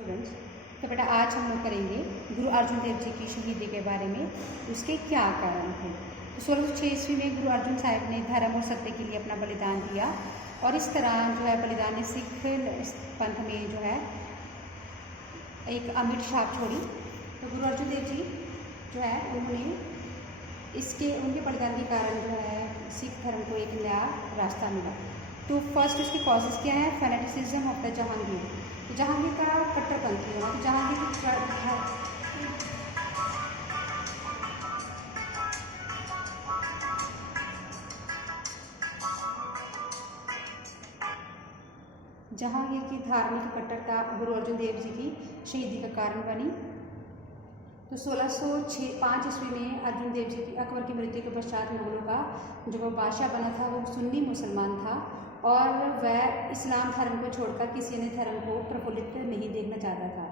Students, तो बेटा आज हम लोग करेंगे गुरु अर्जुन देव जी की शहीदी के बारे में, उसके क्या कारण थे। तो 1606 ईस्वी में गुरु अर्जुन साहिब ने धर्म और सत्य के लिए अपना बलिदान दिया और इस तरह जो है बलिदान ने सिख पंथ में जो है एक अमिट छाप छोड़ी। तो गुरु अर्जुन देव जी जो है उन्होंने उनके बलिदान के कारण जो है सिख धर्म को एक नया रास्ता मिला। तो फर्स्ट उसके कॉजेज़ क्या है? Fanaticism of the Jahangir. तो जहांगीर का कट्टरपंथी होना। तो जहांगीर की धार्मिक कट्टरता गुरु अर्जुन देव जी की शहीदी का कारण बनी। तो 1605 ईस्वी में अर्जुन देव जी की अकबर की मृत्यु के पश्चात मुगलों का जो वो बादशाह बना था वो सुन्नी मुसलमान था और वह इस्लाम धर्म को छोड़कर किसी अन्य धर्म को प्रफुल्लित नहीं देखना चाहता था।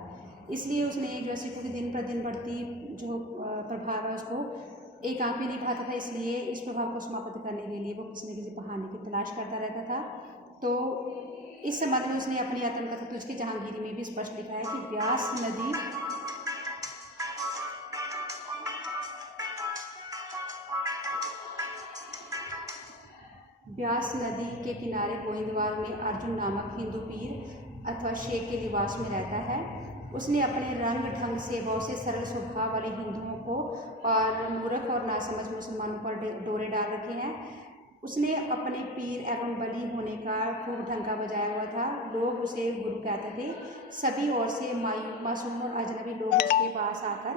इसलिए उसने जो सिखों की दिन पर दिन बढ़ती जो प्रभाव है उसको एक आंख में नहीं भाता था। इसलिए इस प्रभाव को समाप्त करने के लिए वो किसी न किसी बहाने की तलाश करता रहता था। तो इस संबंध में उसने अपनी आत्मकथा तुझके जहांगीरी में भी स्पष्ट लिखा है कि ब्यास नदी के किनारे गोविंदवाल में अर्जुन नामक हिंदू पीर अथवा शेख के निवास में रहता है। उसने अपने रंग ढंग से बहुत से सरल स्वभाव वाले हिंदुओं को और मूर्ख और नासमझ मुसलमानों पर डोरे डाल रखे हैं। उसने अपने पीर एवं बली होने का खूब ढंका बजाया हुआ था। लोग उसे गुरु कहते थे। सभी ओर से मासूम और अजनबी लोग उसके पास आकर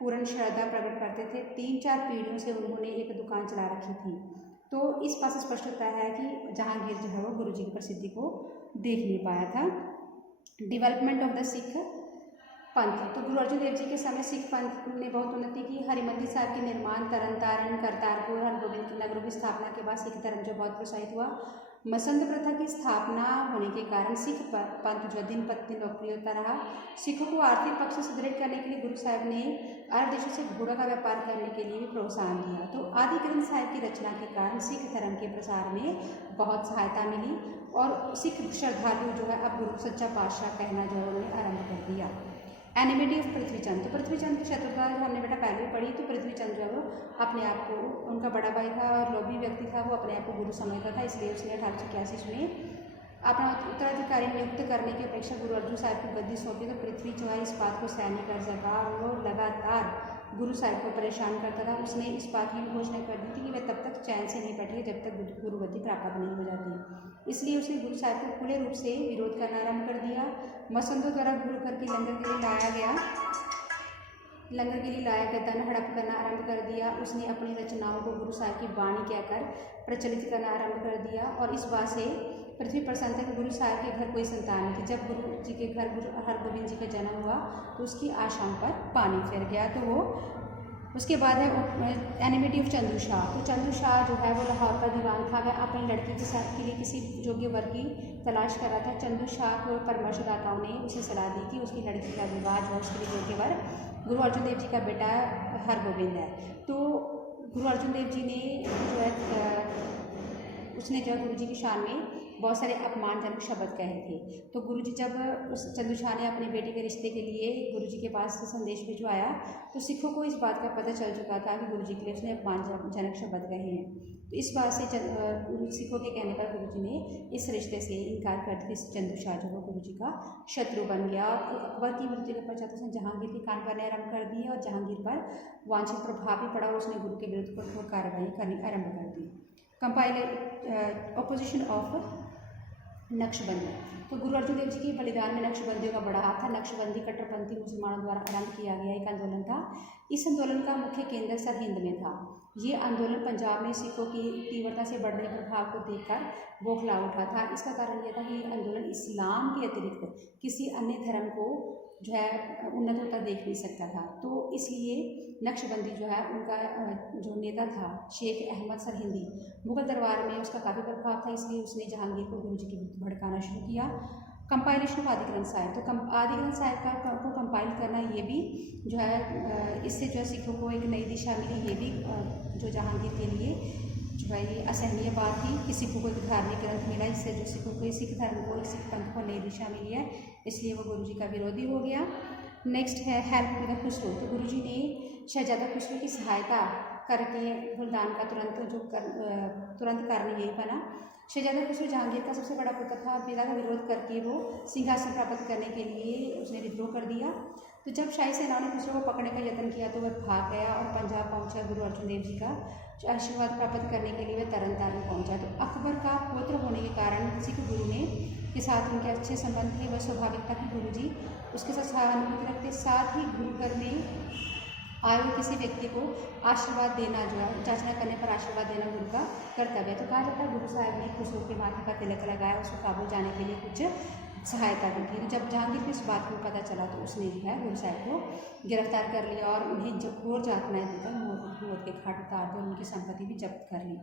पूर्ण श्रद्धा प्रकट करते थे। 3-4 पीढ़ियों से उन्होंने एक दुकान चला रखी थी। तो इस बात से स्पष्ट होता है कि जहांगीर जो है वो गुरु जी की प्रसिद्धि को देख नहीं पाया था। डेवलपमेंट ऑफ द सिख पंथ। तो गुरु अर्जुन देव जी के समय सिख पंथ ने बहुत उन्नति की। हरिमंदिर साहिब के निर्माण, तरन तारण, करतारपुर, हरगोबिंद के नगरों की स्थापना के बाद सिख धर्म जो बहुत प्रोत्साहित हुआ। मसंद प्रथा की स्थापना होने के कारण सिख पंथ जो दिन प्रतिदिन लोकप्रिय होता रहा। सिखों को आर्थिक पक्ष से सुदृढ़ करने के लिए गुरु साहब ने अरब देशों से घोड़ों का व्यापार करने के लिए भी प्रोत्साहन दिया। तो आदि ग्रंथ साहिब की रचना के कारण सिख धर्म के प्रसार में बहुत सहायता मिली और सिख श्रद्धालु जो है अब गुरु सच्चा पातशाह कहना जो है उन्होंने आरंभ कर दिया। Enmity of Prithvichand. तो पृथ्वीचंद की शत्रुता जो हमने बेटा पहले पढ़ी। तो पृथ्वीचंद जो है वो अपने आप को, उनका बड़ा भाई था और लोभी व्यक्ति था, वो अपने आप को गुरु समझता था। इसलिए उसने 1881 में अपना उत्तराधिकारी नियुक्त करने की अपेक्षा गुरु अर्जुन साहिब को गद्दी सौंपी। तो पृथ्वी जो है इस बात को सहन नहीं कर सका और वो लगातार गुरु साहिब को परेशान करता था। उसने इस बात की घोषणा कर दी थी कि वह तब तक चैन से नहीं बैठेगी जब तक गुरुगद्दी प्राप्त नहीं हो जाती। इसलिए उसने गुरु साहिब को खुले रूप से विरोध करना आरंभ कर दिया। मसंदों द्वारा गुरु घर के लंगर के लिए लाया गया धन हड़प करना आरंभ कर दिया। उसने अपनी रचनाओं को गुरु साहिब की वाणी कहकर प्रचलित करना आरंभ कर दिया और इस बात से पृथ्वी पर संत गुरु साहिब के घर कोई संतान नहीं थी। जब गुरु जी के घर गुरु हरगोबिंद जी का जन्म हुआ तो उसकी आशाओं पर पानी फिर गया। तो वो उसके बाद है एनिमिटी ऑफ चंदू शाह। तो चंदू शाह जो है वो लाहौर का दीवान था। वह अपनी लड़की के लिए किसी योग्य वर की तलाश कर रहा था। चंदू शाह को परामर्शदाताओं ने उसे सलाह दी कि उसकी लड़की का विवाह जो है उसके लिए योग्य वर गुरु अर्जुन देव जी का बेटा हरगोबिंद है। तो गुरु अर्जुन देव जी ने जो है उसने जो गुरु जी की शान में बहुत सारे अपमानजनक शब्द कहे थे। तो गुरु जी जब उस चंदू शाह ने अपने बेटे के रिश्ते के लिए गुरु जी के पास संदेश भिजवाया तो सिखों को इस बात का पता चल चुका था कि गुरु जी के लिए उसने अपमानजनक शब्द कहे हैं। तो इस बात से सिखों के कहने पर गुरु जी ने इस रिश्ते से इनकार कर दिया। चंदू शाह जो वो गुरु जी का शत्रु बन गया और अकबर की मृत्यु के पश्चात उसने जहांगीर की कान करने आरंभ कर दिए और जहांगीर पर वांछित प्रभाव भी पड़ा और उसने गुरु के विरुद्ध कठोर कार्रवाई करनी आरंभ कर दी। Opposition of Naqshbandi. तो गुरु अर्जुन देव जी के बलिदान में नक्शबंदियों का बड़ा हाथ था। नक्शबंदी कट्टरपंथी मुसलमानों द्वारा आरंभ किया गया एक आंदोलन था। इस आंदोलन का मुख्य केंद्र सरहिंद में था। ये आंदोलन पंजाब में सिखों की तीव्रता से बढ़ रहे प्रभाव को देखकर बौखला उठा था। इसका कारण यह था कि आंदोलन इस्लाम के अतिरिक्त किसी अन्य धर्म को जो है उन्नत होता देख नहीं सकता था। तो इसलिए नक्शबंदी जो है उनका जो नेता था शेख अहमद सरहिंदी, मुगल दरबार में उसका काफ़ी प्रभाव था। इसलिए उसने जहांगीर को गुरु जी के विरुद्ध भड़काना शुरू किया। कंपाइलेशन ऑफ आदि ग्रंथ साहिब। तो आदि ग्रंथ साहिब को कंपाइल करना ये भी जो है इससे जो है सिखों को एक नई दिशा मिली। ये भी जो जहांगीर के लिए जो है ये असहनीय बात थी कि सिखों को एक धार्मिक ग्रंथ मिला, इससे जो सिखों को सिख धर्म को सिख पंथ को नई दिशा मिली है, इसलिए वो गुरुजी का विरोधी हो गया। नेक्स्ट है हेल्प टू द खुसरो। तो गुरुजी ने शहजादा खुसरो की सहायता करके गुलदान का तुरंत कारण यही बना। शहजादा खुसरो जहांगीर का सबसे बड़ा पुत्र था। पिता का विरोध करके वो सिंहासन प्राप्त करने के लिए उसने विद्रोह कर दिया। तो जब शाही सेनाओं ने खुसरो को पकड़ने का यत्न किया तो वह भाग गया और पंजाब पहुंचा। गुरु अर्जुन देव जी का आशीर्वाद प्राप्त करने के लिए वह तरन तारण पहुंचा। तो अकबर का पुत्र होने के कारण सिख गुरु ने के साथ उनके अच्छे संबंध थे। वह स्वाभाविक था कि गुरुजी उसके साथ सहानुभूति रखते। साथ ही गुरु घर में आए हुए किसी व्यक्ति को आशीर्वाद देना, जो है याचना करने पर आशीर्वाद देना गुरु का कर्तव्य है। तो कहा जाता है गुरु साहब ने खुसरो के माथे पर तिलक लगाया, उसको काबुल जाने के लिए कुछ सहायता की थी। तो जब जहांगीर को इस बात को पता चला तो उसने जो है गुरु साहब को गिरफ्तार कर लिया और उन्हें जब घोर यातनाएं देकर मौत के घाट उतार दिया, उनकी संपत्ति भी जब्त कर ली।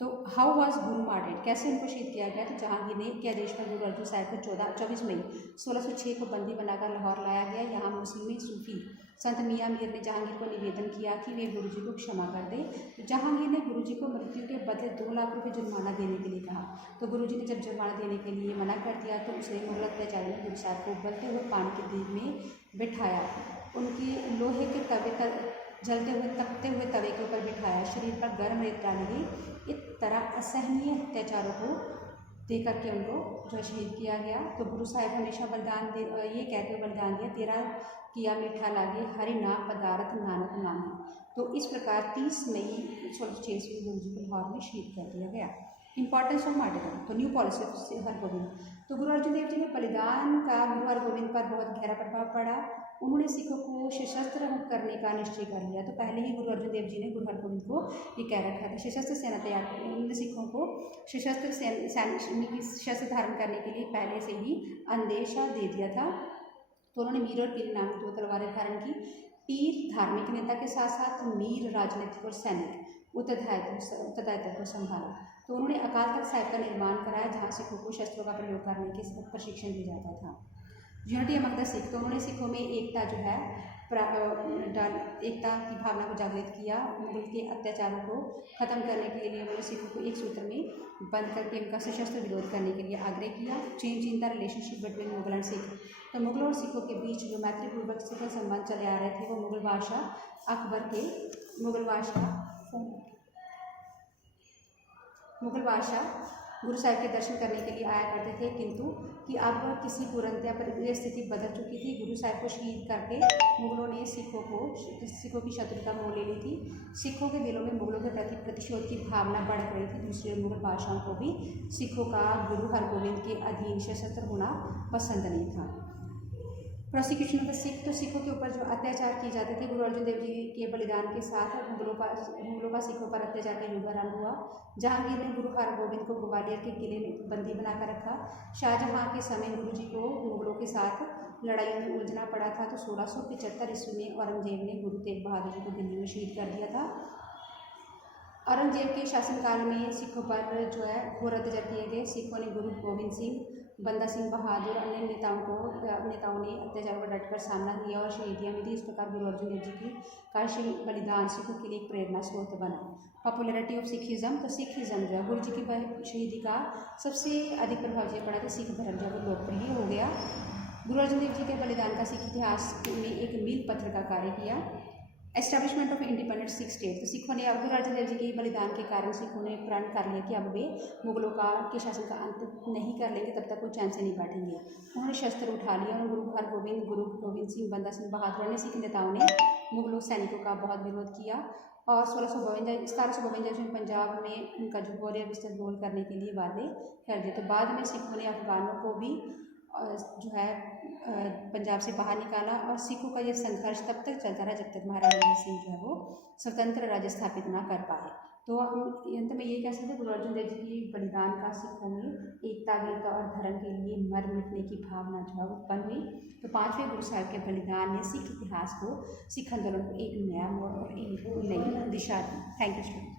तो हाउ वाज गुरु मार्टेड, कैसे उनको शहीद किया गया? तो जहांगीर ने के आदेश पर गुरु अर्जुन साहब को 24 मई 1606 को बंदी बनाकर लाहौर लाया गया। यहाँ मुस्लिम सूफी संत मियाँ मीर ने जहांगीर को निवेदन किया कि वे गुरुजी को क्षमा कर दे। तो जहांगीर ने गुरुजी को मृत्यु के बदले 2 लाख रुपये जुर्माना देने के लिए कहा। तो गुरुजी ने जब जुर्माना देने के लिए मना कर दिया तो उसने मुगल अत्याचारी ने गुरु साहब को उबलते हुए पानी के दीप में बिठाया, उनकी लोहे के तवे जलते हुए तपते हुए तवे के ऊपर बिठाया, शरीर पर गर्म रेत डाली गई। इस तरह असहनीय अत्याचारों को दे करके उनको जो शहीद किया गया। तो गुरु साहिब हमेशा बलिदान दे ये कहते हुए बलिदान दिया, तेरा किया मीठा लागे हरि नाम पदार्थ नानक मांगे। तो इस प्रकार 30 मई 1606 ईस्वी गुरु जी को लाहौर में शहीद कर दिया गया। Importance of martyrdom. तो न्यू पॉलिसी ऑफ हरगोविंद। तो गुरु अर्जुन देव जी के बलिदान का गुरु हरगोविंद पर बहुत गहरा प्रभाव पड़ा। उन्होंने सिखों को सशस्त्र मुक्त करने का निश्चय कर लिया। तो पहले ही गुरु अर्जुन देव जी ने गुरु हरगोविंद को ये कह रखा था सशस्त्र सेना तैयार करें। उन्होंने सिखों को शस्त्र धारण करने के लिए पहले से ही अंदेशा दे दिया था। तो उन्होंने मीर और पीर नाम की 2 तलवारें धारण की। पीर धार्मिक नेता के साथ साथ मीर राजनीतिक और सैनिक उत्तरदायित्व को संभाला। तो उन्होंने अकाल तख्त साहिब का निर्माण कराया, जहाँ सिखों को शस्त्रों का प्रयोग करने के प्रशिक्षण दिया जाता था। Unity among the Sikh. तो उन्होंने सिखों में एकता जो है एकता की भावना को जागृत किया। मुगल के अत्याचारों को खत्म करने के लिए उन्होंने सिखों को एक सूत्र में बंद करके उनका सशस्त्र विरोध करने के लिए आग्रह किया। Change in the relationship between Mughal and Sikh. तो मुगलों और सिखों के बीच जो मैत्रीपूर्वक सिख संबंध चले आ रहे थे, वो मुगल बादशाह अकबर के मुगल बादशाह गुरु साहिब के दर्शन करने के लिए आया करते थे, किंतु कि अब किसी पूर्णतया पर यह स्थिति बदल चुकी थी। गुरु साहिब को शहीद करके मुगलों ने सिखों की शत्रुता मोल ले ली थी। सिखों के दिलों में मुगलों के प्रति प्रतिशोध की भावना बढ़ रही थी। दूसरे मुगल बादशाहों को भी सिखों का गुरु हरगोविंद के अधीन सशस्त्र होना पसंद नहीं था। Prosecution of the Sikh. तो सिखों के ऊपर जो अत्याचार किए जाते थे, गुरु अर्जुन देव जी के बलिदान के साथ मुगलों का सिखों पर अत्याचार का युग आरंभ हुआ। जहांगीर ने गुरु हरगोविंद को ग्वालियर के किले में बंदी बनाकर रखा। शाहजहां के समय गुरु जी को मुगलों के साथ लड़ाई में उलझना पड़ा था। तो 1675 ईस्वी में औरंगजेब ने गुरु तेग बहादुर जी को दिल्ली में शहीद कर दिया था। औरंगजेब के शासनकाल में सिखों पर जो है घोर अत्याचार किए गए। सिखों ने गुरु गोविंद सिंह, बंदा सिंह बहादुर, अन्य नेताओं ने अत्याचारों का डटकर सामना किया और शहीदियाँ भी दी। इस प्रकार गुरु अर्जुन देव जी की का बलिदान सिखों के लिए एक प्रेरणा स्रोत बना। Popularity of Sikhism. तो सिखिज़म जो है गुरु जी की शहीदी का सबसे अधिक प्रभाव जो पड़ा था सिख धर्म जो है लोकप्रिय हो गया। गुरु अर्जुन देव जी के बलिदान का सिख इतिहास में एक मील पत्र का कार्य किया। Establishment of independent Sikh state. तो सिखों ने गुरु अर्जुन देव जी के बलिदान के कारण सिखों ने प्रण कर लिया कि अब वे मुगलों के शासन का अंत नहीं कर लेंगे, तब तक वो चैन से नहीं बैठेंगे। उन्होंने शस्त्र उठा लिया और गुरु गोविंद सिंह, बंदा सिंह बहादुर ने सिख नेताओं ने मुगलों सैनिकों का बहुत विरोध किया और 1752 में पंजाब में उनका जो ग्वालियर विस्तृत गोल करने के लिए वादे कर दिए। तो बाद में सिखों ने अफगानों को भी जो है पंजाब से बाहर निकाला और सिखों का यह संघर्ष तब तक चलता रहा जब तक महाराजा रंजीत सिंह जो है वो स्वतंत्र राज्य स्थापित ना कर पाए। तो हम अंत में ये कह सकते हैं गुरु अर्जुन देव जी की बलिदान का सिखों में एकता, वीरता और धर्म के लिए मर मिटने की भावना जो है उत्पन्न हुई। तो 5वें गुरु साहिब के बलिदान ने सिख इतिहास को, सिख आंदोलन को एक नया मोड़ और एक नई दिशा दी। Thank you student.